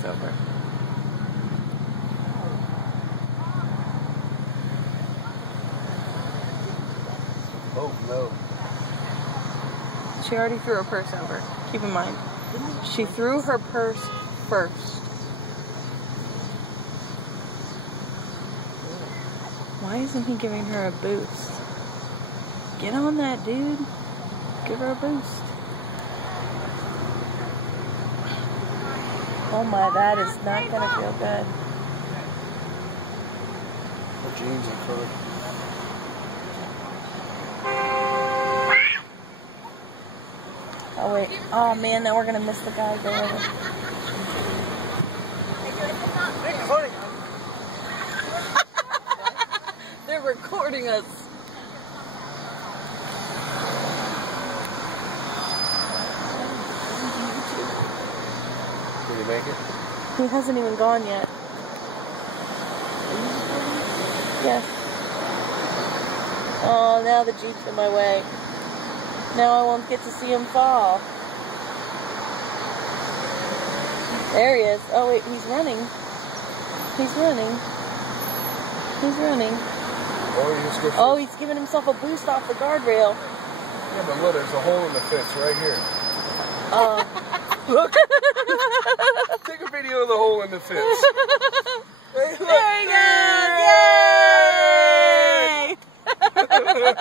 it's over. Oh, no. She already threw her purse over. Keep in mind. She threw her purse first. Why isn't he giving her a boost? Get on that, dude. Give her a boost. Oh my, that is not gonna feel good. Her jeans in front. Oh wait. Oh man, now we're gonna miss the guy going over. They're recording us. Did he make it? He hasn't even gone yet. Yes. Oh, now the Jeep's in my way. Now I won't get to see him fall. There he is. Oh wait, he's running. He's running. He's running. Oh, he's giving himself a boost off the guardrail. Yeah, but look, there's a hole in the fence right here. Look. Take a video of the hole in the fence. Hey, look. There he goes! Yay!